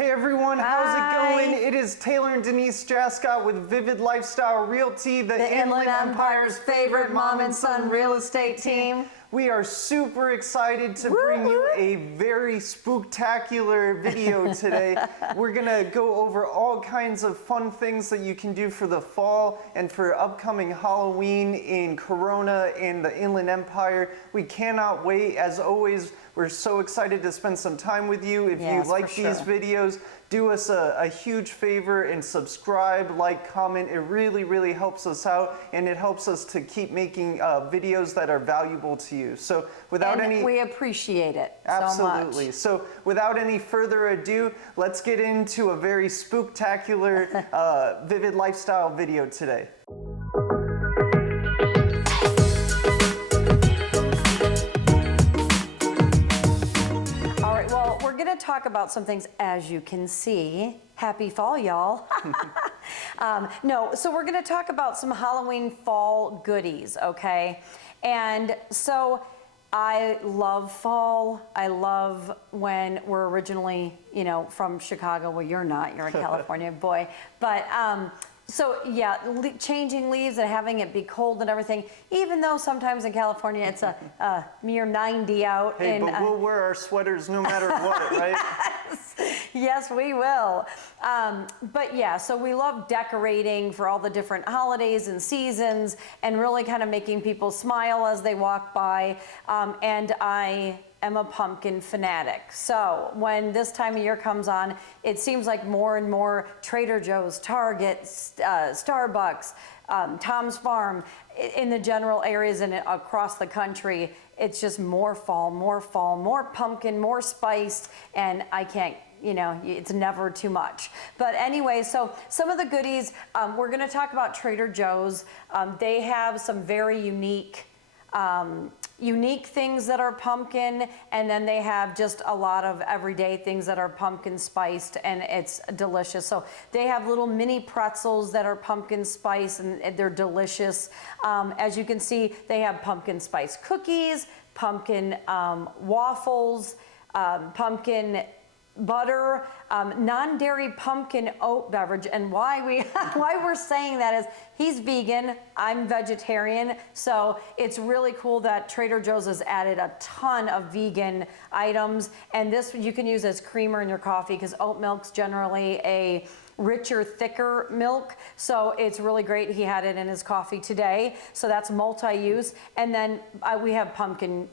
Hey everyone, how's it going? It is Taylor and Denise Jascott with Vivid Lifestyle Realty, the Inland Empire's favorite mom and son real estate team. We are super excited to bring you a very spooktacular video today. We're gonna go over all kinds of fun things that you can do for the fall and for upcoming Halloween in Corona in the Inland Empire. We cannot wait. As always, we're so excited to spend some time with you. If you like these videos, do us a huge favor and subscribe, like, comment. It really, really helps us out, and it helps us to keep making videos that are valuable to you. So without we appreciate it absolutely. so much. So without any further ado, let's get into a very spooktacular Vivid Lifestyle video today. We're going to talk about some things, as you can see. Happy fall, y'all. So we're going to talk about some Halloween fall goodies, okay? And so I love fall. I love when we're originally, from Chicago. Well, you're not. You're a California boy. But so yeah, changing leaves and having it be cold and everything, even though sometimes in California it's a mere 90 out. Hey, but we'll wear our sweaters no matter what, right? Yes, we will. But yeah, so we love decorating for all the different holidays and seasons and really kind of making people smile as they walk by. And I am a pumpkin fanatic. So when this time of year comes on, it seems like more and more Trader Joe's, Target, Starbucks, Tom's Farm, in the general areas and across the country, it's just more fall, more pumpkin, more spiced, and I can't, it's never too much. But anyway, so some of the goodies, we're gonna talk about Trader Joe's. They have some very unique things that are pumpkin, and then they have just a lot of everyday things that are pumpkin spiced, and it's delicious. So they have little mini pretzels that are pumpkin spice, and they're delicious. As you can see, they have pumpkin spice cookies, pumpkin waffles, pumpkin butter, non-dairy pumpkin oat beverage. And why we're saying that is he's vegan, I'm vegetarian, so it's really cool that Trader Joe's has added a ton of vegan items, and this you can use as creamer in your coffee because oat milk's generally a richer, thicker milk, so it's really great. He had it in his coffee today, so that's multi-use. And then we have pumpkin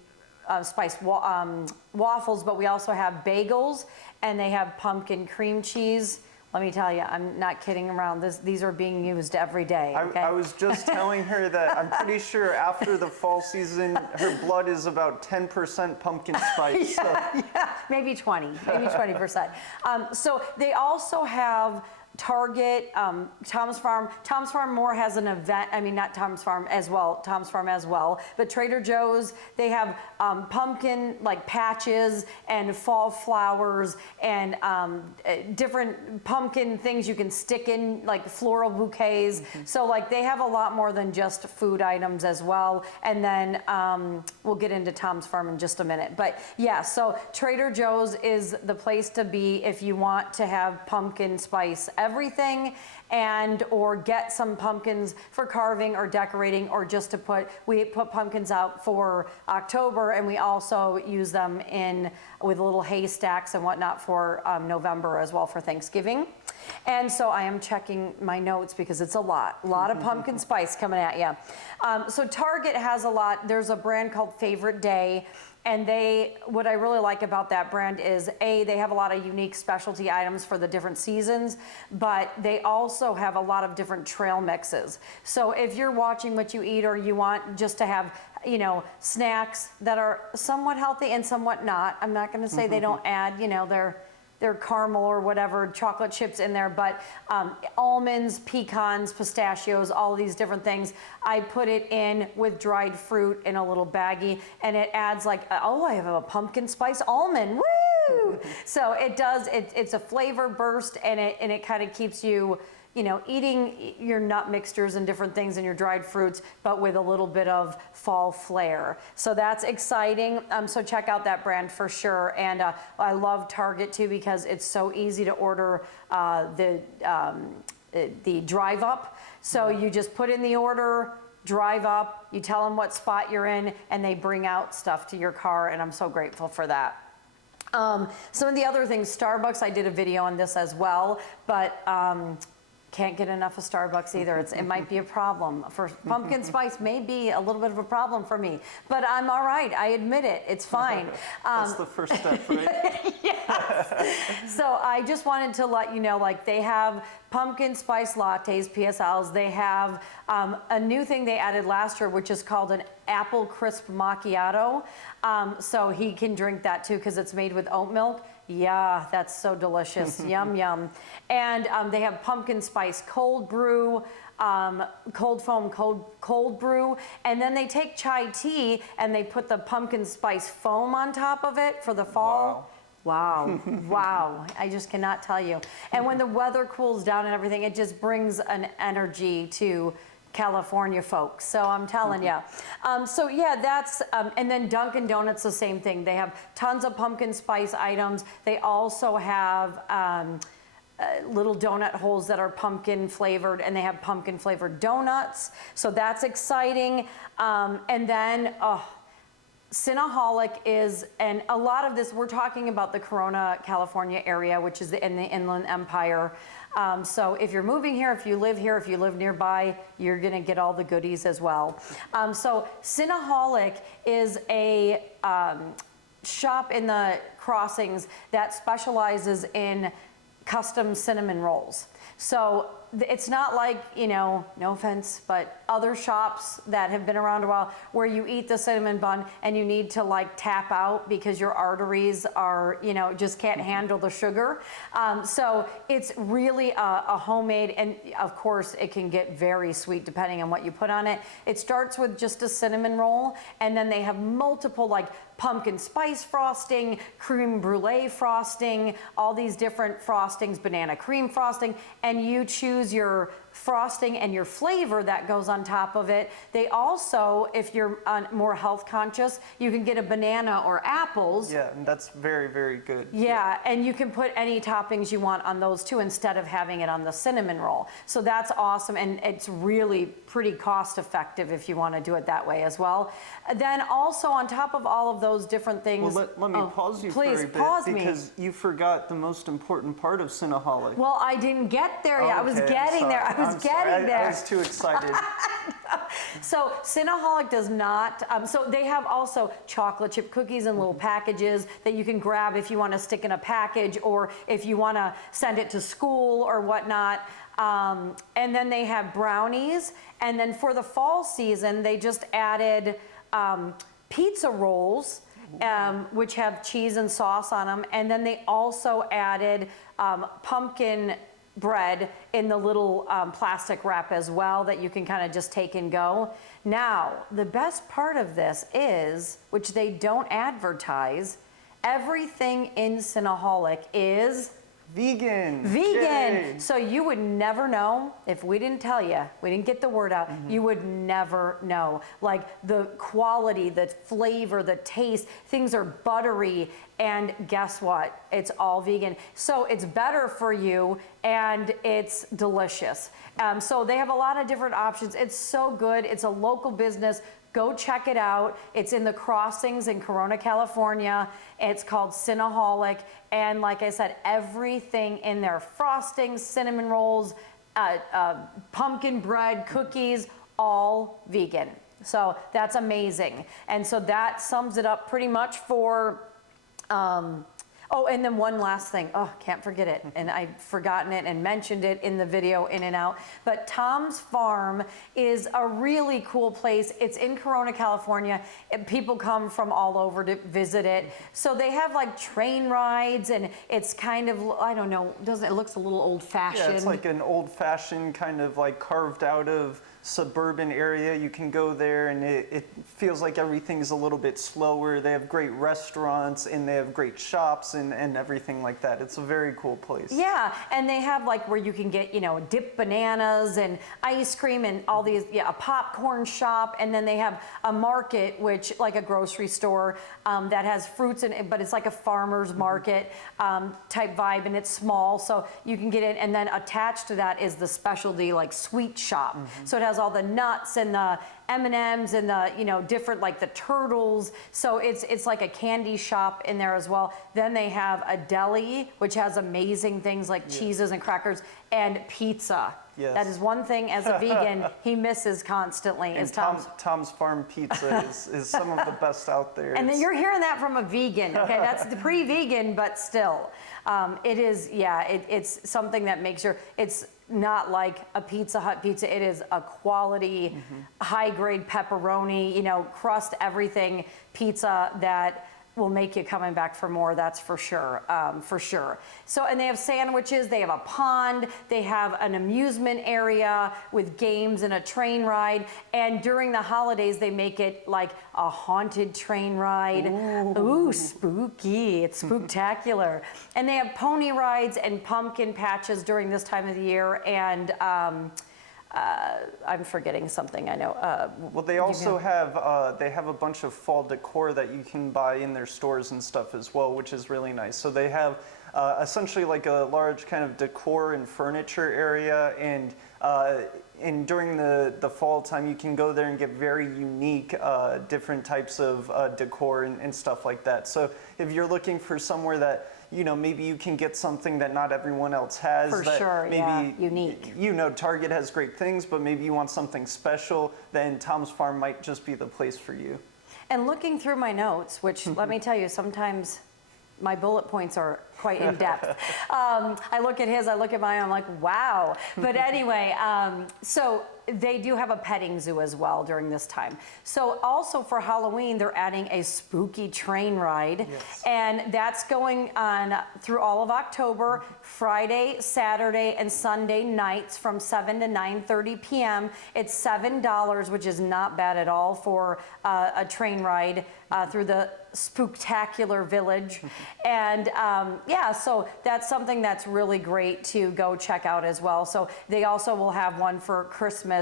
spice waffles, but we also have bagels, and they have pumpkin cream cheese. Let me tell you, I'm not kidding around. These are being used every day. Okay? I was just telling her that I'm pretty sure after the fall season, her blood is about 10% pumpkin spice. Yeah, maybe 20%. So they also have Target, Tom's Farm. Tom's Farm more has an event, not Tom's Farm as well, but Trader Joe's, they have pumpkin like patches and fall flowers and different pumpkin things you can stick in, like floral bouquets. So like they have a lot more than just food items as well. And then we'll get into Tom's Farm in just a minute. But yeah, so Trader Joe's is the place to be if you want to have pumpkin spice everything, and or get some pumpkins for carving or decorating, or just to we put pumpkins out for October, and we also use them with little haystacks and whatnot for November as well for Thanksgiving. And so I am checking my notes because it's a lot of pumpkin spice coming at you. So Target has a lot. There's a brand called Favorite Day. And what I really like about that brand is they have a lot of unique specialty items for the different seasons, but they also have a lot of different trail mixes. So if you're watching what you eat, or you want just to have, snacks that are somewhat healthy and somewhat not, I'm not gonna say they don't add, their caramel or whatever, chocolate chips in there, but almonds, pecans, pistachios, all of these different things. I put it in with dried fruit in a little baggie, and it adds like, oh, I have a pumpkin spice almond, woo! So it's a flavor burst, and it kind of keeps you eating your nut mixtures and different things and your dried fruits, but with a little bit of fall flair. So that's exciting. So check out that brand for sure. And I love Target too because it's so easy to order the drive up. So you just put in the order, drive up, you tell them what spot you're in, and they bring out stuff to your car, and I'm so grateful for that. Some of the other things, Starbucks, I did a video on this as well, but can't get enough of Starbucks either. It might be a problem. For pumpkin spice may be a little bit of a problem for me, but I'm all right. I admit it. It's fine. That's the first step, right? Yes. So I just wanted to let you know, like they have pumpkin spice lattes, PSLs. They have a new thing they added last year, which is called an apple crisp macchiato. So he can drink that too because it's made with oat milk. Yeah, that's so delicious. Yum, yum. And they have pumpkin spice cold brew, cold foam cold brew. And then they take chai tea and they put the pumpkin spice foam on top of it for the fall. Wow. Wow. I just cannot tell you. And when the weather cools down and everything, it just brings an energy to California folks. So I'm telling you. So yeah, that's, and then Dunkin' Donuts, the same thing. They have tons of pumpkin spice items. They also have little donut holes that are pumpkin flavored, and they have pumpkin flavored donuts. So that's exciting. And then, Cinnaholic is, and a lot of this, we're talking about the Corona, California area, which is in the Inland Empire. So if you're moving here, if you live here, if you live nearby, you're gonna get all the goodies as well. So Cinnaholic is a shop in the Crossings that specializes in custom cinnamon rolls. So it's not like, no offense, but other shops that have been around a while where you eat the cinnamon bun and you need to like tap out because your arteries are, just can't handle the sugar. So it's really a homemade, and of course it can get very sweet depending on what you put on it. It starts with just a cinnamon roll, and then they have multiple like pumpkin spice frosting, creme brulee frosting, all these different frostings, banana cream frosting, and you choose your frosting and your flavor that goes on top of it. They also, if you're more health conscious, you can get a banana or apples. Yeah, and that's very, very good. Yeah, and you can put any toppings you want on those too instead of having it on the cinnamon roll. So that's awesome, and it's really pretty cost effective if you want to do it that way as well. Then also on top of all of those different things. Well, let me pause you please, for a bit pause me. Because you forgot the most important part of Cinnaholic. Well, I didn't get there yet. I was getting there. I was getting there. I was too excited. So Cinnaholic does not, so they have also chocolate chip cookies in little packages that you can grab if you want to stick in a package or if you want to send it to school or whatnot. And then they have brownies. And then for the fall season, they just added pizza rolls, which have cheese and sauce on them. And then they also added pumpkin bread in the little plastic wrap as well that you can kind of just take and go. Now, the best part of this is, which they don't advertise, everything in Cinnaholic is vegan. Vegan. Yay. So you would never know if we didn't tell you, we didn't get the word out, you would never know. Like the quality, the flavor, the taste, things are buttery, and guess what? It's all vegan. So it's better for you and it's delicious. So they have a lot of different options. It's so good. It's a local business. Go check it out. It's in the Crossings in Corona, California. It's called Cinnaholic. And like I said, everything in there, frostings, cinnamon rolls, pumpkin bread, cookies, all vegan. So that's amazing. And so that sums it up pretty much for, oh, and then one last thing. Oh, can't forget it. And I've forgotten it and mentioned it in the video in and out. But Tom's Farm is a really cool place. It's in Corona, California. People come from all over to visit it. So they have like train rides, and it's kind of, I don't know, it looks a little old fashioned. Yeah, it's like an old fashioned kind of like carved out of suburban area. You can go there and it feels like everything's a little bit slower. They have great restaurants and they have great shops and everything like that. It's a very cool place. Yeah, and they have like where you can get, dipped bananas and ice cream and all these, a popcorn shop, and then they have a market, which like a grocery store that has fruits in it, but it's like a farmer's market type vibe, and it's small, so you can get in, and then attached to that is the specialty like sweet shop. So it has all the nuts and the M&Ms and the, different like the turtles. So it's like a candy shop in there as well. Then they have a deli, which has amazing things like cheeses and crackers and pizza. Yes. That is one thing as a vegan he misses constantly. And Tom's Farm Pizza is some of the best out there. And then you're hearing that from a vegan, okay? That's the pre-vegan, but still. It is, it's something that makes it's not like a Pizza Hut pizza. It is a quality, high-grade pepperoni, crust everything pizza that will make you coming back for more, that's for sure, So, and they have sandwiches, they have a pond, they have an amusement area with games and a train ride, and during the holidays, they make it like a haunted train ride. Ooh, spooky, it's spooktacular. And they have pony rides and pumpkin patches during this time of the year, and I'm forgetting something, I know. Well, they also have a bunch of fall decor that you can buy in their stores and stuff as well, which is really nice. So they have essentially like a large kind of decor and furniture area, and during the fall time, you can go there and get very unique different types of decor and stuff like that. So if you're looking for somewhere that maybe you can get something that not everyone else has. For that sure, maybe, unique. Target has great things, but maybe you want something special, then Tom's Farm might just be the place for you. And looking through my notes, which let me tell you, sometimes my bullet points are quite in depth. I look at his, I look at mine, I'm like, wow. But anyway, so they do have a petting zoo as well during this time. So also for Halloween, they're adding a spooky train ride. Yes. And that's going on through all of October, Friday, Saturday, and Sunday nights from 7 to 9:30 p.m. It's $7, which is not bad at all for a train ride through the spooktacular village. And so that's something that's really great to go check out as well. So they also will have one for Christmas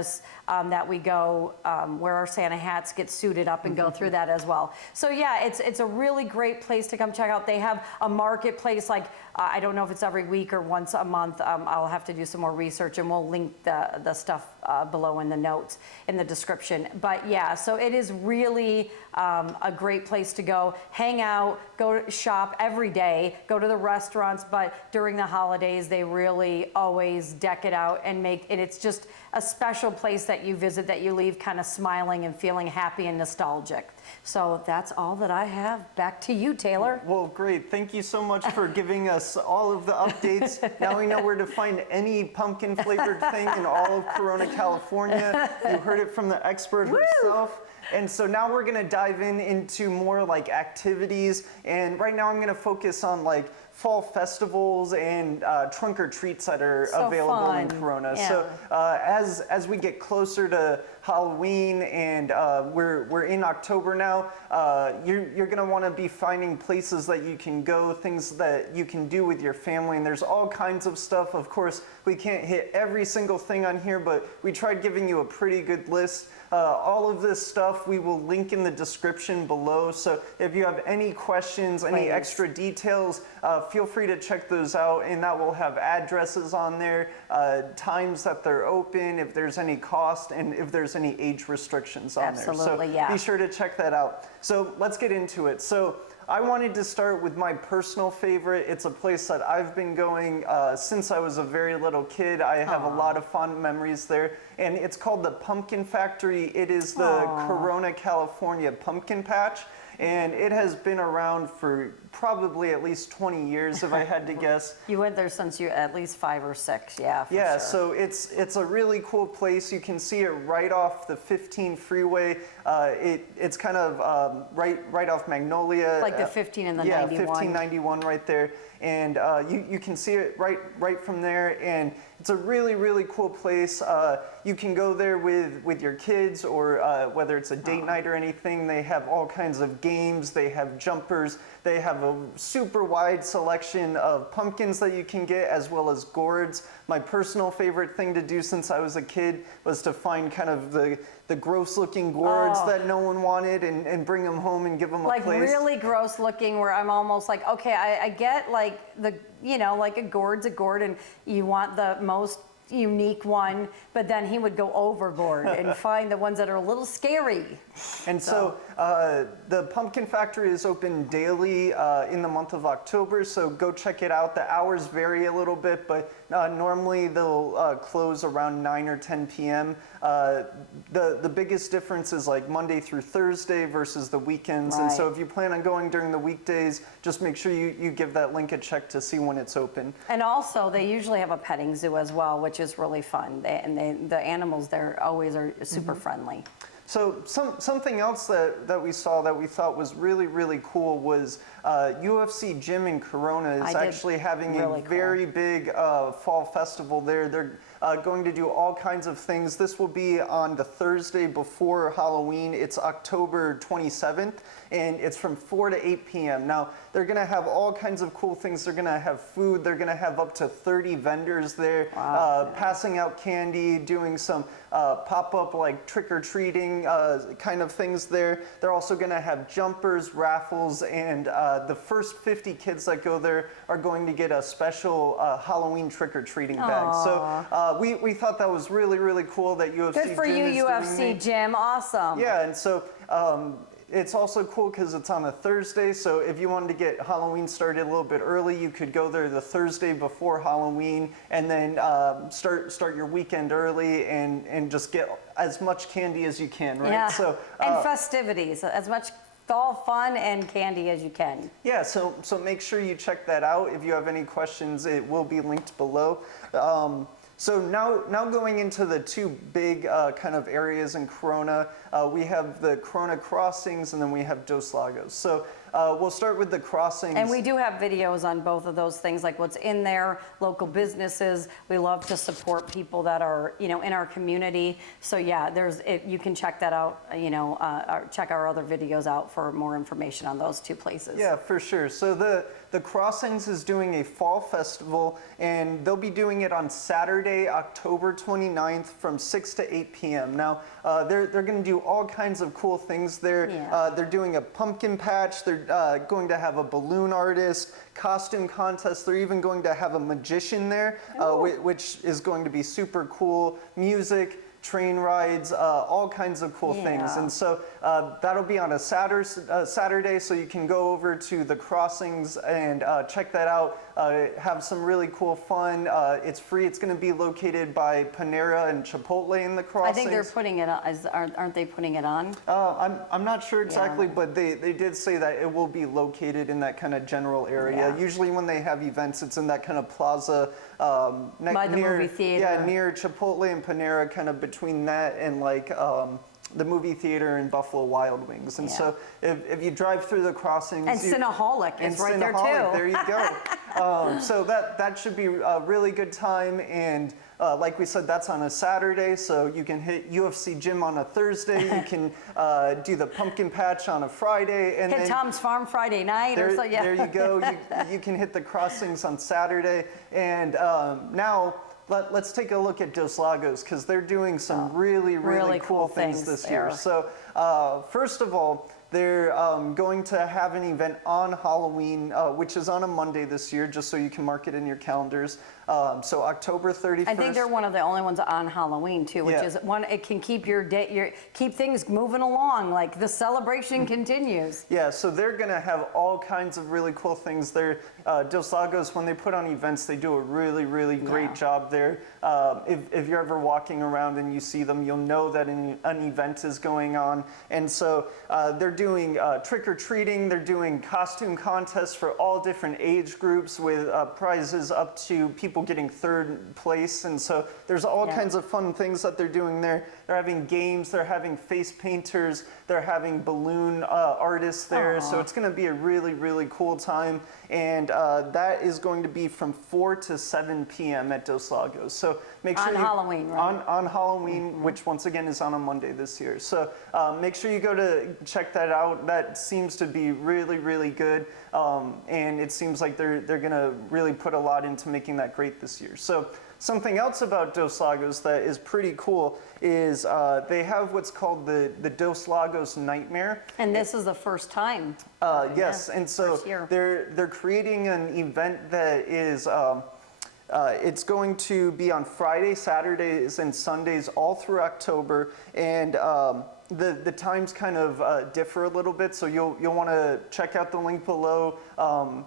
that we go where our Santa hats get suited up and go through that as well. So it's a really great place to come check out. They have a marketplace, like I don't know if it's every week or once a month. I'll have to do some more research, and we'll link the stuff below in the notes in the description. But so it is really a great place to go hang out, go shop every day, go to the restaurants, but during the holidays they really always deck it out and it's just a special place that you visit that you leave kind of smiling and feeling happy and nostalgic. So that's all that I have. Back to you, Taylor. Well, great. Thank you so much for giving us all of the updates. Now we know where to find any pumpkin flavored thing in all of Corona, California. You heard it from the expert herself. And so now we're going to dive into more like activities. And right now I'm going to focus on like fall festivals and trunk or treats that are available in Corona. Yeah. So as we get closer to Halloween and we're in October now, you're gonna want to be finding places that you can go, things that you can do with your family, and there's all kinds of stuff. Of course, we can't hit every single thing on here, but we tried giving you a pretty good list. All of this stuff we will link in the description below, so if you have any questions, any extra details, feel free to check those out, and that will have addresses on there, times that they're open, if there's any cost, and if there's any age restrictions on there. So be sure to check that out. So let's get into it. So I wanted to start with my personal favorite. It's a place that I've been going since I was a very little kid. I have a lot of fond memories there, and it's called the Pumpkin Factory. It is the Corona, California Pumpkin Patch, and it has been around for probably at least 20 years, if I had to guess. You went there since you at least 5 or 6, for sure. So it's a really cool place. You can see it right off the 15 freeway. It's kind of right off Magnolia. Like the 15 and the 91. Yeah, 1591 right there. and you can see it right from there, and it's a really cool place. You can go there with your kids, or whether it's a date night or anything. They have all kinds of games, they have jumpers, they have a super wide selection of pumpkins that you can get, as well as gourds. My personal favorite thing to do since I was a kid was to find kind of the gross looking gourds that no one wanted, and bring them home and give them a place. Like really gross looking, where I'm almost like, okay, I get like like a gourd's a gourd, and you want the most unique one, but then he would go overboard and find the ones that are a little scary. And so the Pumpkin Factory is open daily in the month of October, so go check it out. The hours vary a little bit, but normally they'll close around 9 or 10 p.m. The biggest difference is like Monday through Thursday versus the weekends. And so if you plan on going during the weekdays, just make sure you give that link a check to see when it's open. And also, they usually have a petting zoo as well, which is really fun. The animals there always are super friendly. So something else that we saw that we thought was really cool was UFC Gym in Corona is actually having a very big fall festival there. They're going to do all kinds of things. This will be on the Thursday before Halloween. It's October 27th, and it's from 4 to 8 p.m. Now, they're going to have all kinds of cool things. They're going to have food. They're going to have up to 30 vendors there, passing out candy, doing some pop-up like trick-or-treating kind of things there. They're also going to have jumpers, raffles, and the first 50 kids that go there are going to get a special Halloween trick-or-treating bag. So we thought that was really cool that UFC Good for Gym you, UFC Gym. Awesome. Yeah, and so it's also cool because it's on a Thursday, so if you wanted to get Halloween started a little bit early, you could go there the Thursday before Halloween, and then start your weekend early and just get as much candy as you can, right? Yeah. So, and festivities, as much fall fun and candy as you can. Yeah, so make sure you check that out. If you have any questions, it will be linked below. So now going into the two big kind of areas in Corona, we have the Corona crossings, and then we have Dos Lagos. So we'll start with the crossings. And we do have videos on both of those things, like what's in there, local businesses. We love to support people that are, in our community. So yeah, you can check that out, check our other videos out for more information on those two places. Yeah, for sure. So the Crossings is doing a fall festival, and they'll be doing it on Saturday, October 29th from 6 to 8 p.m. Now, they're going to do all kinds of cool things there. Yeah. They're doing a pumpkin patch. They're going to have a balloon artist, costume contest. They're even going to have a magician there, which is going to be super cool. Music, train rides, all kinds of cool things. And so that'll be on a Saturday, so you can go over to the Crossings and check that out, have some really cool fun. It's free. It's going to be located by Panera and Chipotle in the Crossings. I think they're putting it on, aren't they putting it on? I'm not sure exactly, but they did say that it will be located in that kind of general area. Yeah. Usually when they have events, it's in that kind of plaza By the movie theater. Yeah, near Chipotle and Panera, kind of between that and like the movie theater and Buffalo Wild Wings. And so if you drive through the Crossings, and Cinnaholic is right there too. There you go. So that should be a really good time. And like we said, that's on a Saturday, so you can hit UFC Gym on a Thursday. You can do the pumpkin patch on a Friday, and hit then Tom's Farm Friday night. there, or so, yeah. there you go. You can hit the Crossings on Saturday. And now let's take a look at Dos Lagos, because they're doing some really cool things this year. So first of all, they're going to have an event on Halloween, which is on a Monday this year, just so you can mark it in your calendars. So October 31st. I think they're one of the only ones on Halloween too, which is one. It can keep your day, keep things moving along. Like the celebration continues. Yeah, so they're gonna have all kinds of really cool things there. Dos Lagos, when they put on events, they do a really great job there. If you're ever walking around and you see them, you'll know that an event is going on. And so they're doing trick-or-treating. They're doing costume contests for all different age groups with prizes up to people people getting third place. And so there's all kinds of fun things that they're doing there. They're having games, they're having face painters, they're having balloon artists there. So it's going to be a really, really cool time. And that is going to be from 4 to 7 p.m. at Dos Lagos. So make sure on Halloween, right? On Halloween, which once again is on a Monday this year. So make sure you go to check that out. That seems to be really, really good. And it seems like they're going to really put a lot into making that great this year. So something else about Dos Lagos that is pretty cool is they have what's called the Dos Lagos Nightmare. And this is the first time. Yes, and so they're creating an event that is it's going to be on Friday, Saturdays, and Sundays all through October, and the times kind of differ a little bit, so you'll want to check out the link below.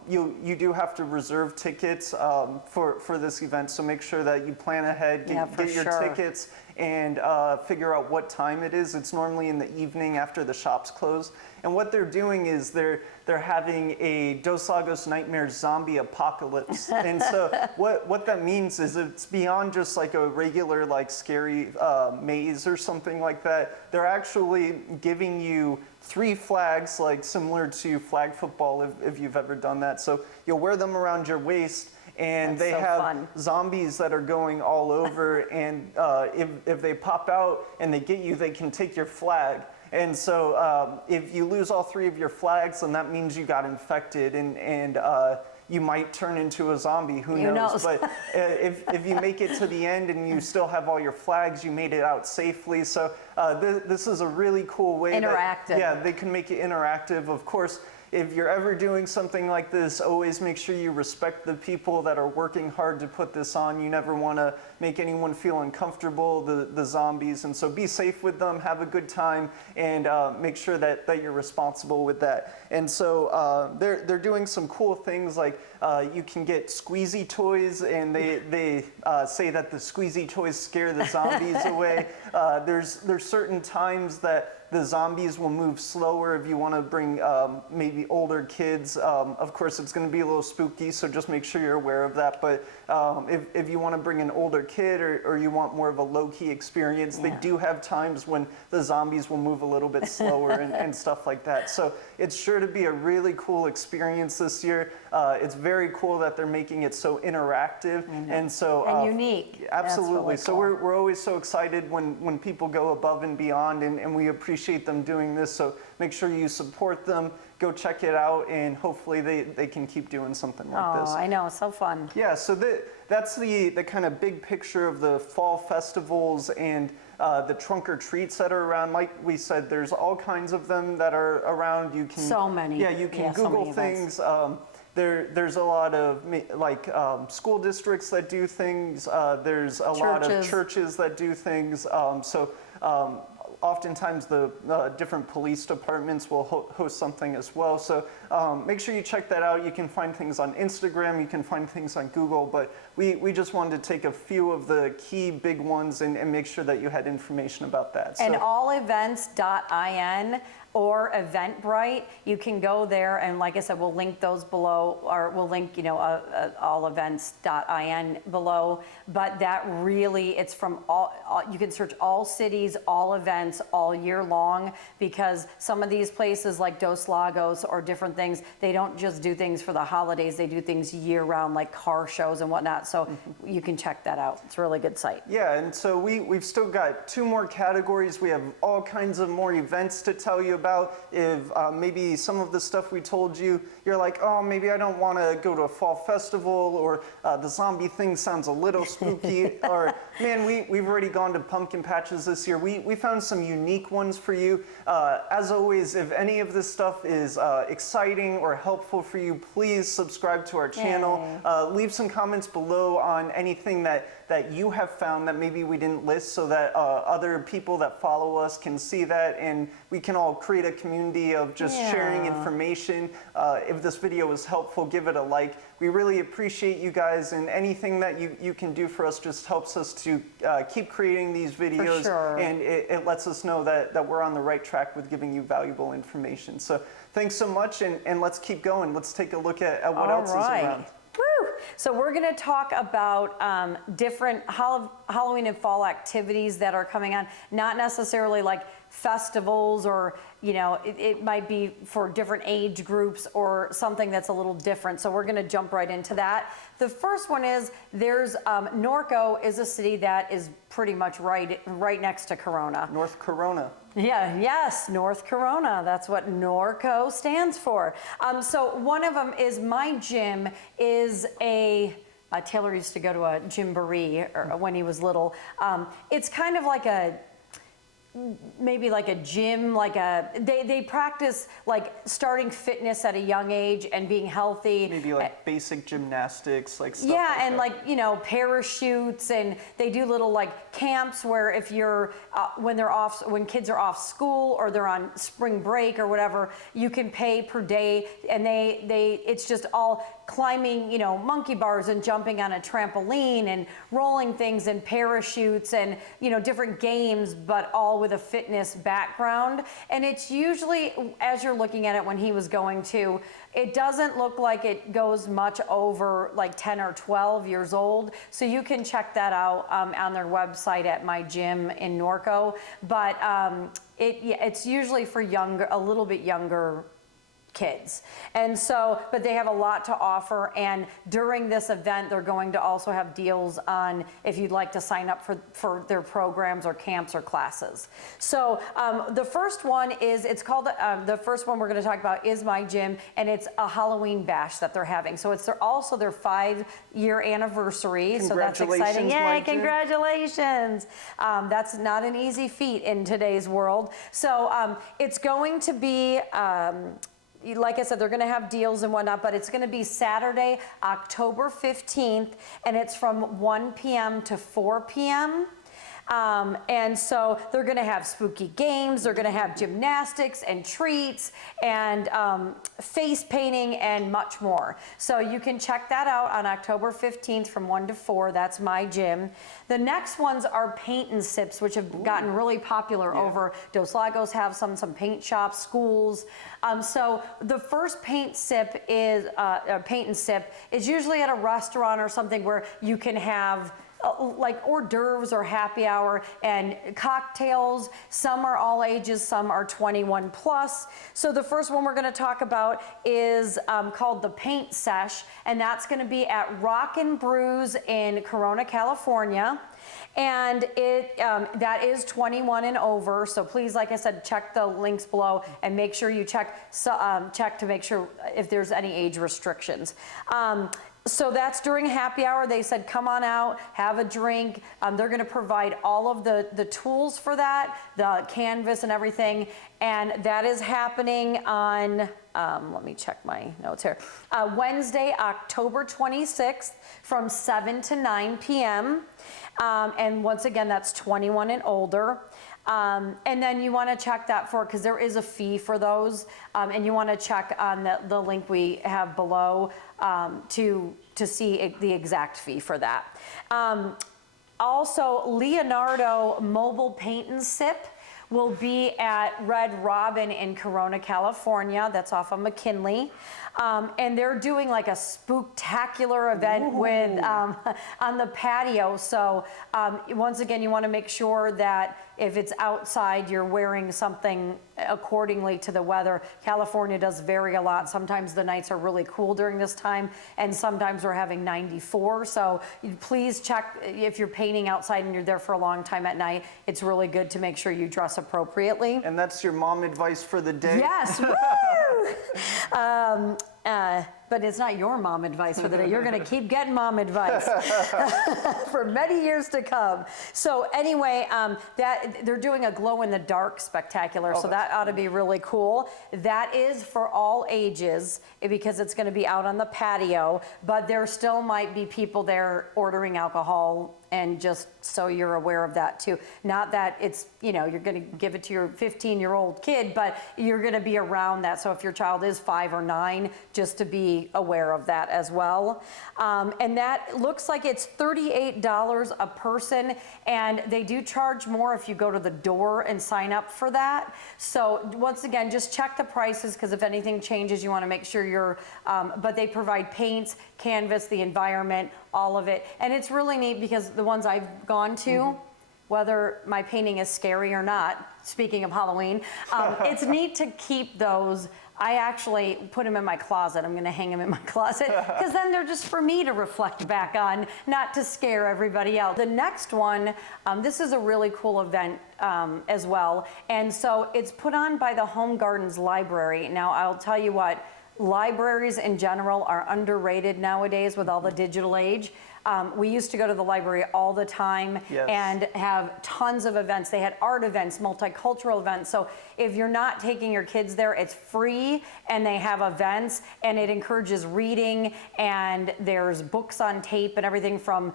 You do have to reserve tickets for this event, so make sure that you plan ahead, get your tickets, and figure out what time it is. It's normally in the evening after the shops close. And what they're doing is they're having a Dos Lagos Nightmare zombie apocalypse. And so what that means is it's beyond just like a regular like scary maze or something like that. They're actually giving you 3 flags, like similar to flag football if you've ever done that. So you'll wear them around your waist, and they have zombies that are going all over, and if they pop out and they get you, they can take your flag. And so if you lose all 3 of your flags, then that means you got infected, and you might turn into a zombie, who knows? But if you make it to the end and you still have all your flags, you made it out safely. So this is a really cool way. Interactive. They can make it interactive. Of course, if you're ever doing something like this, always make sure you respect the people that are working hard to put this on. You never want to make anyone feel uncomfortable, the zombies. And so be safe with them, have a good time, and make sure that you're responsible with that. And so they're doing some cool things, like you can get squeezy toys, and they say that the squeezy toys scare the zombies away. There's certain times that the zombies will move slower if you want to bring maybe older kids. Of course, it's going to be a little spooky, so just make sure you're aware of that. But if you want to bring an older kid, or you want more of a low-key experience, they do have times when the zombies will move a little bit slower and stuff like that. So it's sure to be a really cool experience this year. It's very cool that they're making it so interactive and so unique. Absolutely. Really so cool. we're always so excited when people go above and beyond, and we appreciate them doing this. So make sure you support them, go check it out, and hopefully they can keep doing something like this. Oh, I know, it's so fun. Yeah, so that's the kind of big picture of the fall festivals and the trunk or treats that are around. Like we said, there's all kinds of them that are around. You can so many. Yeah, you can Google things. There's a lot of like school districts that do things. There's a lot of churches that do things. Oftentimes the different police departments will host something as well. So make sure you check that out. You can find things on Instagram, you can find things on Google, but we just wanted to take a few of the key big ones and make sure that you had information about that. And allevents.in or Eventbrite, you can go there, and like I said, we'll link those below, or we'll link, allevents.in below. But that really, it's from all, you can search all cities, all events, all year long, because some of these places like Dos Lagos or different things, they don't just do things for the holidays, they do things year round, like car shows and whatnot. So you can check that out. It's a really good site. Yeah, and so we've still got 2 more categories. We have all kinds of more events to tell you about. If maybe some of the stuff we told you, you're like, oh, maybe I don't want to go to a fall festival, or the zombie thing sounds a little spooky, or man, we've already gone to pumpkin patches this year. We found some unique ones for you. As always, if any of this stuff is exciting or helpful for you, please subscribe to our channel. Leave some comments below on anything that you have found that maybe we didn't list, so that other people that follow us can see that, and we can all create a community of just sharing information. If this video was helpful, give it a like. We really appreciate you guys, and anything that you can do for us just helps us to keep creating these videos, and it lets us know that we're on the right track with giving you valuable information. So thanks so much, and let's keep going. Let's take a look at what else is around. Woo! So we're going to talk about different Halloween and fall activities that are coming on, not necessarily like festivals or, you know, it might be for different age groups or something that's a little different. So we're going to jump right into that. The first one is there's Norco is a city that is pretty much right next to Corona. North Corona. Yeah, yes, North Corona. That's what Norco stands for. So one of them is my gym is Taylor used to go to a Gym BRE when he was little. It's kind of like maybe like a gym, they practice like starting fitness at a young age and being healthy. Maybe like basic gymnastics, like stuff. Yeah, like and that. like, you know, parachutes, and they do little like camps where if you're when kids are off school or they're on spring break or whatever, you can pay per day, and it's just all climbing, you know, monkey bars and jumping on a trampoline and rolling things and parachutes and, you know, different games, but all with a fitness background. And it's usually, as you're looking at it when he was going to, it doesn't look like it goes much over like 10 or 12 years old. So you can check that out on their website at my gym in Norco. But it's usually for a little bit younger kids. And so, but they have a lot to offer, and during this event they're going to also have deals on if you'd like to sign up for their programs or camps or classes. So the first one is, it's called, the first one we're going to talk about is my gym, and it's a Halloween bash that they're having. So it's also their 5-year anniversary, so that's exciting. Yay, congratulations. That's not an easy feat in today's world. So it's going to be like I said, they're going to have deals and whatnot, but it's going to be Saturday, October 15th, and it's from 1 p.m. to 4 p.m. And so they're going to have spooky games, they're going to have gymnastics and treats and face painting and much more. So you can check that out on October 15th from 1 to 4. That's my gym. The next ones are paint and sips, which have gotten really popular over. Dos Lagos have some paint shops, schools. So the first paint and sip is usually at a restaurant or something where you can have like hors d'oeuvres or happy hour and cocktails. Some are all ages, some are 21 plus. So the first one we're going to talk about is called the Paint Sesh, and that's going to be at Rock and Brews in Corona, California. And that is 21 and over. So please, like I said, check the links below and make sure you check to make sure if there's any age restrictions. So that's during happy hour. They said, come on out, have a drink. They're going to provide all of the tools for that, the canvas and everything. And that is happening on, let me check my notes here, Wednesday, October 26th from 7 to 9 p.m. And once again, that's 21 and older. And then you want to check that because there is a fee for those, and you want to check on the link we have below to see the exact fee for that. Also, Leonardo Mobile Paint and Sip will be at Red Robin in Corona, California. That's off of McKinley. And they're doing like a spooktacular event with on the patio. So once again, you want to make sure that if it's outside, you're wearing something accordingly to the weather. California does vary a lot. Sometimes the nights are really cool during this time, and sometimes we're having 94. So please check if you're painting outside and you're there for a long time at night. It's really good to make sure you dress appropriately. And that's your mom advice for the day? Yes, woo! But it's not your mom advice for the day. You're going to keep getting mom advice for many years to come. So anyway, that they're doing a glow in the dark spectacular, so that ought to be really cool. That is for all ages because it's going to be out on the patio, but there still might be people there ordering alcohol, and just so you're aware of that too. Not that it's, you know, you're going to give it to your 15-year-old kid, but you're going to be around that. So if your child is 5 or 9, just to be be aware of that as well. And that looks like it's $38 a person, and they do charge more if you go to the door and sign up for that. So once again, just check the prices, because if anything changes, you want to make sure you're, but they provide paints, canvas, the environment, all of it. And it's really neat because the ones I've gone to, whether my painting is scary or not, speaking of Halloween, it's neat to keep those. I actually put them in my closet. I'm gonna hang them in my closet, because then they're just for me to reflect back on, not to scare everybody else. The next one, this is a really cool event as well. And so it's put on by the Home Gardens Library. Now, I'll tell you what, libraries in general are underrated nowadays with all the digital age. We used to go to the library all the time and have tons of events. They had art events, multicultural events. So if you're not taking your kids there, it's free, and they have events, and it encourages reading, and there's books on tape and everything from,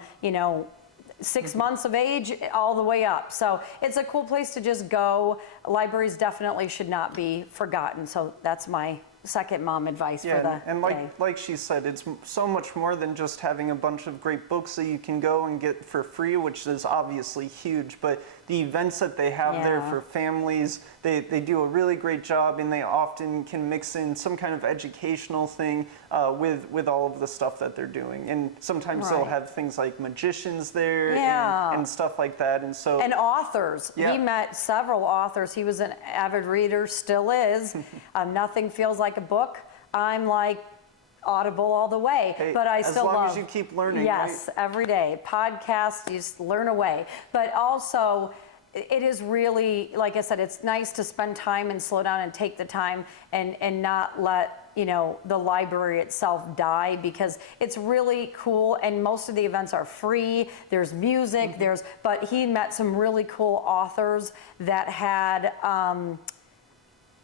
6 months of age all the way up. So it's a cool place to just go. Libraries definitely should not be forgotten. So that's my second mom advice for the and day. like she said, it's so much more than just having a bunch of great books that you can go and get for free, which is obviously huge, but the events that they have there for families, they do a really great job, and they often can mix in some kind of educational thing with all of the stuff that they're doing. And sometimes they'll have things like magicians there and stuff like that. And so, and authors. We met several authors. He was an avid reader, still is. Nothing feels like a book. I'm like Audible all the way, hey, but I still love. As long as you keep learning. Yes, right? every day. Podcasts, you just learn away. But also, it is really, like I said, it's nice to spend time and slow down and take the time and not let the library itself die, because it's really cool, and most of the events are free. There's music, but he met some really cool authors that had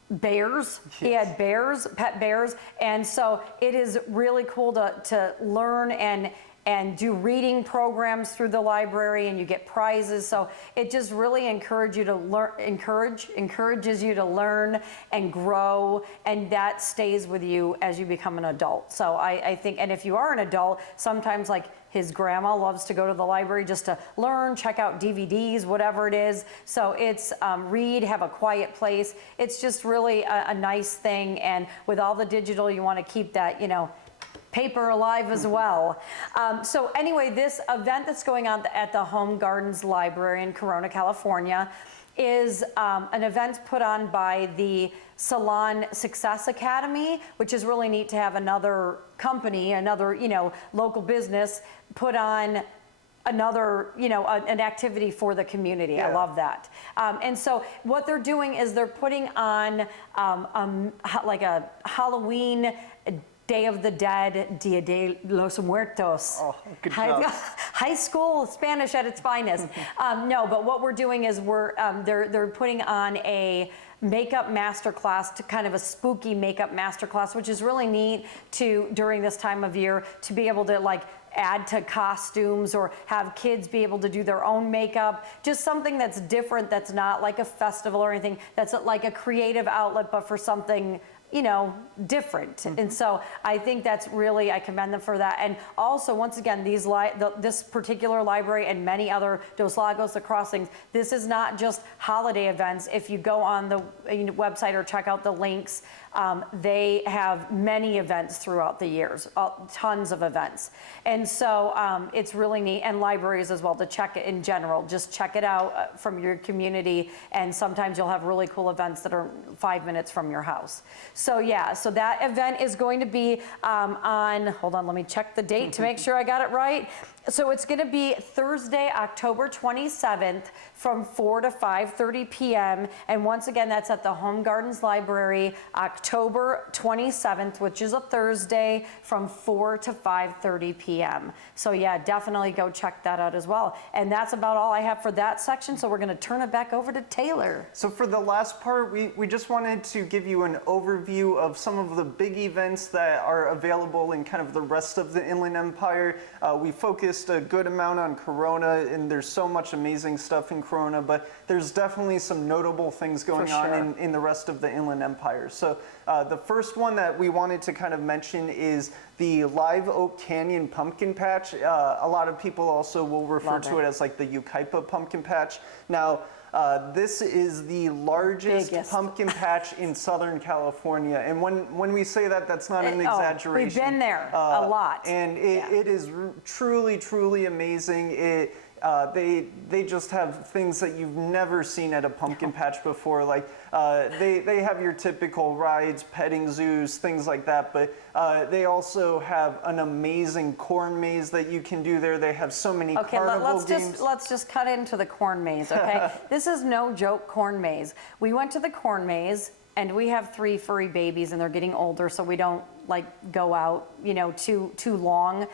bears. He had bears, pet bears, and so it is really cool to learn and do reading programs through the library, and you get prizes. So it just really encourages you to learn and grow, and that stays with you as you become an adult. So I think, and if you are an adult, sometimes like his grandma loves to go to the library just to learn, check out DVDs, whatever it is. So it's read, have a quiet place. It's just really a nice thing. And with all the digital, you want to keep that, paper alive as well. So anyway, this event that's going on at the Home Gardens Library in Corona, California, is an event put on by the Salon Success Academy, which is really neat to have another company, another local business put on another, an activity for the community. I love that. And so what they're doing is they're putting on like a Halloween Day of the Dead, Dia de los Muertos. Oh, good job. High school Spanish at its finest. No, but what we're doing is they're putting on a makeup masterclass, to kind of a spooky makeup masterclass, which is really neat during this time of year, to be able to like add to costumes or have kids be able to do their own makeup, just something that's different, that's not like a festival or anything, that's like a creative outlet, but for something different. And so I think that's really, I commend them for that. And also, once again, this particular library and many other, Dos Lagos, the Crossings, this is not just holiday events. If you go on the website or check out the links, they have many events throughout the years, tons of events. And so it's really neat, and libraries as well, to check it in general. Just check it out from your community, and sometimes you'll have really cool events that are 5 minutes from your house. So yeah, so that event is going to be on, hold on, let me check the date to make sure I got it right. So it's going to be Thursday, October 27th from 4 to 5:30 p.m. And once again, that's at the Home Gardens Library, October 27th, which is a Thursday, from 4 to 5:30 p.m. So yeah, definitely go check that out as well. And that's about all I have for that section. So we're going to turn it back over to Taylor. So for the last part, we just wanted to give you an overview of some of the big events that are available in kind of the rest of the Inland Empire. We focus focused a good amount on Corona, and there's so much amazing stuff in Corona, but there's definitely some notable things going on in the rest of the Inland Empire. So the first one that we wanted to kind of mention is the Live Oak Canyon Pumpkin Patch. A lot of people also will refer to it as like the Yucaipa Pumpkin Patch. Now, this is the largest pumpkin patch in Southern California. And when we say that, that's not an exaggeration. We've been there a lot. And it is truly, truly amazing. They just have things that you've never seen at a pumpkin patch before. Like they have your typical rides, petting zoos, things like that. But they also have an amazing corn maze that you can do there. They have so many carnival games. Let's just cut into the corn maze, okay? This is no joke corn maze. We went to the corn maze, and we have 3 furry babies, and they're getting older, so we don't like go out, you know, too long.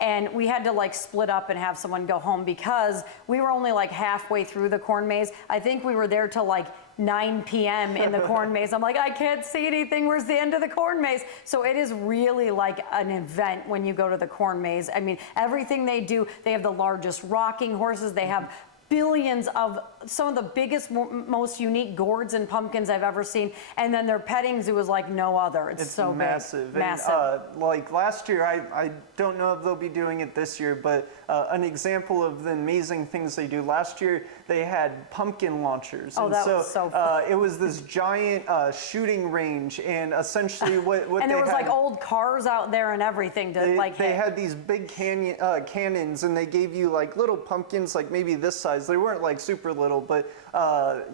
And we had to like split up and have someone go home because we were only like halfway through the corn maze. I think we were there till like 9 p.m. in the corn maze. I'm like, I can't see anything. Where's the end of the corn maze? So it is really like an event when you go to the corn maze. I mean, everything they do, they have the largest rocking horses. They have billions of some of the biggest, most unique gourds and pumpkins I've ever seen. And then their petting zoo is like no other. It's so massive. Big. And, massive. like last year, I don't know if they'll be doing it this year, but an example of the amazing things they do. Last year, they had pumpkin launchers. Oh, and that was so fun. It was this giant shooting range, and essentially what and they there was had, like old cars out there and everything to they had these big cannons, and they gave you like little pumpkins, like maybe this size. They weren't like super little, but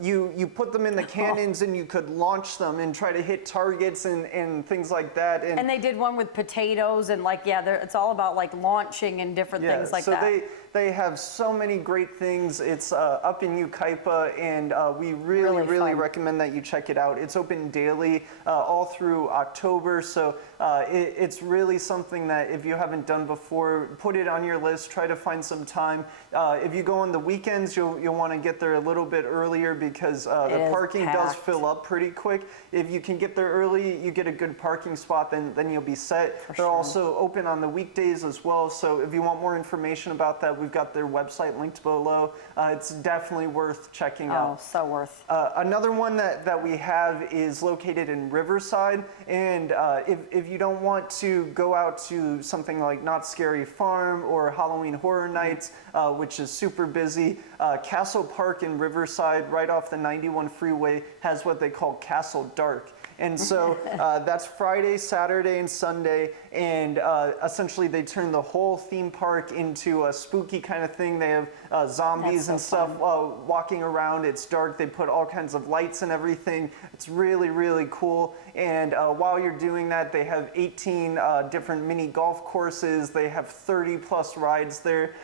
you put them in the cannons and you could launch them and try to hit targets and things like that. And they did one with potatoes and like, it's all about like launching and different things like that. So they have so many great things. It's up in Yucaipa, and we really recommend that you check it out. It's open daily all through October, so it's really something that if you haven't done before, put it on your list. Try to find some time. If you go on the weekends, you'll want to get there a little bit earlier because the parking does fill up pretty quick. If you can get there early, you get a good parking spot, then you'll be set. They're also open on the weekdays as well, so if you want more information about that, we've got their website linked below. It's definitely worth checking out. Oh, so worth. Another one that we have is located in Riverside, and if you don't want to go out to something like Not Scary Farm or Halloween Horror Nights, which is super busy, Castle Park in Riverside, right off the 91 freeway, has what they call Castle Dark. And so that's Friday, Saturday, and Sunday, and essentially they turn the whole theme park into a spooky kind of thing. They have zombies and stuff walking around. It's dark. They put all kinds of lights and everything. It's really, really cool. And while you're doing that, they have 18 different mini golf courses. They have 30 plus rides there.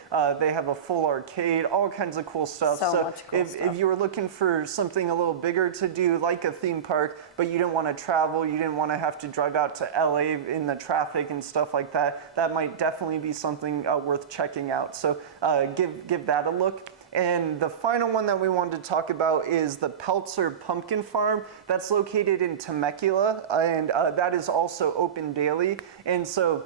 They have a full arcade, all kinds of cool stuff. So much cool stuff. If you were looking for something a little bigger to do, like a theme park, but you didn't want to travel, you didn't want to have to drive out to LA in the traffic and stuff like that, that might definitely be something worth checking out. So give that a look. And the final one that we wanted to talk about is the Peltzer Pumpkin Farm. That's located in Temecula, and that is also open daily. And so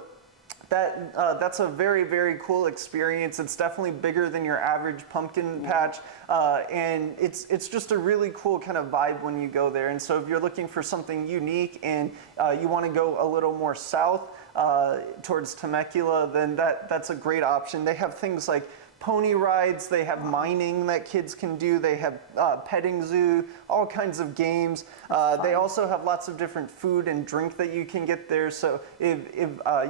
that's a very, very cool experience. It's definitely bigger than your average pumpkin patch, and it's just a really cool kind of vibe when you go there. And so if you're looking for something unique and you want to go a little more south towards Temecula, then that's a great option. They have things like pony rides, they have mining that kids can do, they have petting zoo, all kinds of games. They also have lots of different food and drink that you can get there, so if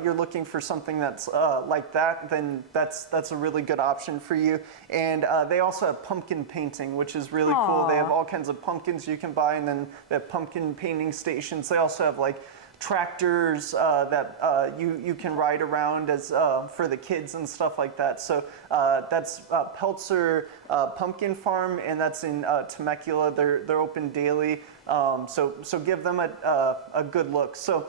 you're looking for something that's like that, then that's a really good option for you. And they also have pumpkin painting, which is really cool. They have all kinds of pumpkins you can buy, and then they have pumpkin painting stations. They also have like tractors that you can ride around as for the kids and stuff like that. So that's Peltzer Pumpkin Farm, and that's in Temecula. They're open daily, so give them a good look. So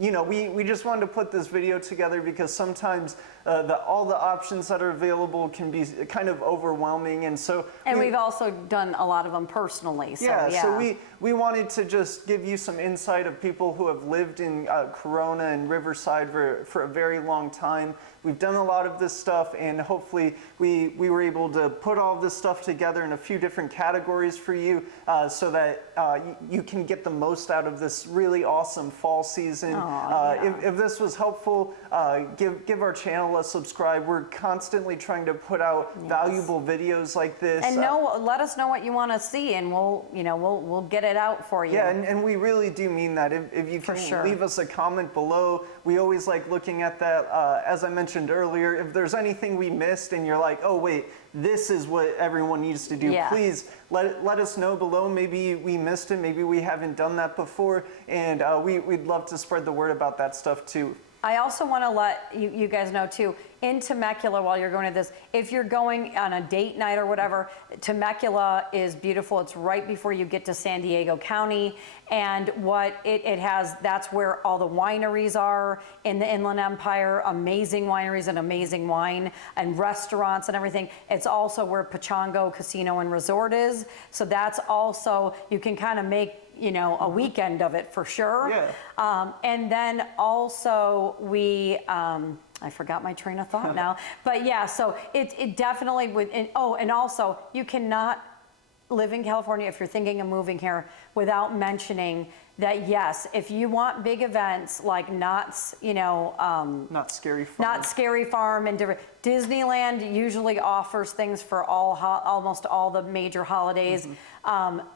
you know, we just wanted to put this video together because sometimes all the options that are available can be kind of overwhelming, and so. And we've also done a lot of them personally. So, yeah. So we wanted to just give you some insight of people who have lived in Corona and Riverside for a very long time. We've done a lot of this stuff, and hopefully we were able to put all this stuff together in a few different categories for you, so that you can get the most out of this really awesome fall season. If this was helpful, give our channel a subscribe. We're constantly trying to put out valuable videos like this. And let us know what you want to see, and we'll get it out for you. Yeah, and we really do mean that. If you can leave us a comment below, we always like looking at that. As I mentioned earlier, if there's anything we missed and you're like, oh wait, this is what everyone needs to do, please let us know below. Maybe we missed it, maybe we haven't done that before, and we'd love to spread the word about that stuff too. I also want to let you guys know too, in Temecula, while you're going to this, if you're going on a date night or whatever, Temecula is beautiful. It's right before you get to San Diego County, and what it has, that's where all the wineries are in the Inland Empire, amazing wineries and amazing wine and restaurants and everything. It's also where Pachango Casino and Resort is, so that's also, you can kind of make a weekend of it for sure. Yeah. And then also we, I forgot my train of thought now, but yeah, so it definitely would, and also you cannot live in California if you're thinking of moving here without mentioning that yes, if you want big events like Knott's, Not Scary Farm. Not Scary Farm and different, Disneyland usually offers things for almost all the major holidays.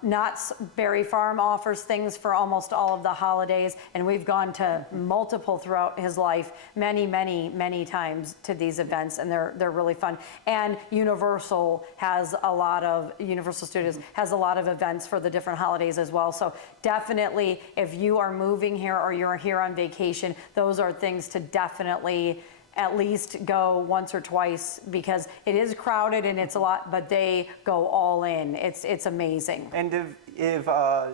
Knott's Berry Farm offers things for almost all of the holidays, and we've gone to multiple throughout his life, many times to these events, and they're really fun. And Universal Studios has a lot of events for the different holidays as well. So definitely, if you are moving here or you're here on vacation, those are things to definitely at least go once or twice, because it is crowded and it's a lot, but they go all in. It's amazing. And if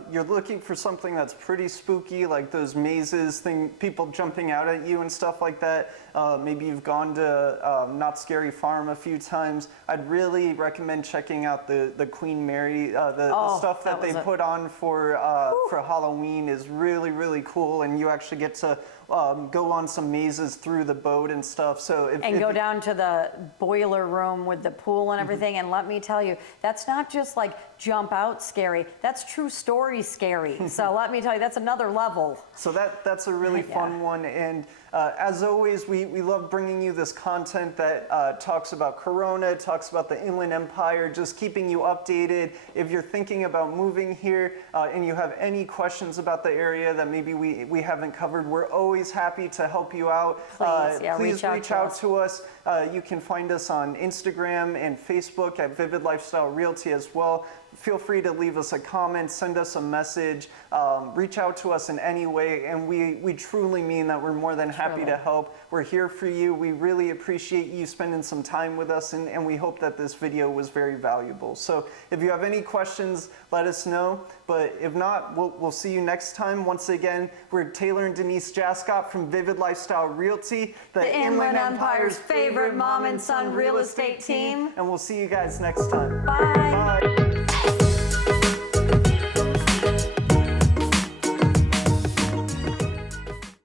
you're looking for something that's pretty spooky, like those mazes, people jumping out at you and stuff like that, maybe you've gone to Not Scary Farm a few times, I'd really recommend checking out the Queen Mary. The stuff that they put on for Halloween is really cool, and you actually get to go on some mazes through the boat and stuff. So go down to the boiler room with the pool and everything. And let me tell you, that's not just like jump out scary. That's true story scary. So let me tell you, that's another level. So that's a really fun one. And as always, we love bringing you this content that talks about Corona, talks about the Inland Empire, just keeping you updated. If you're thinking about moving here and you have any questions about the area that maybe we haven't covered, we're always happy to help you out. Please reach out to us. You can find us on Instagram and Facebook at Vivid Lifestyle Realty as well. Feel free to leave us a comment, send us a message, reach out to us in any way, and we truly mean that we're more than happy to help. We're here for you. We really appreciate you spending some time with us, and we hope that this video was very valuable. So if you have any questions, let us know. But if not, we'll see you next time. Once again, we're Taylor and Denise Jascott from Vivid Lifestyle Realty, the Inland Empire's favorite mom and son real estate team. And we'll see you guys next time. Bye.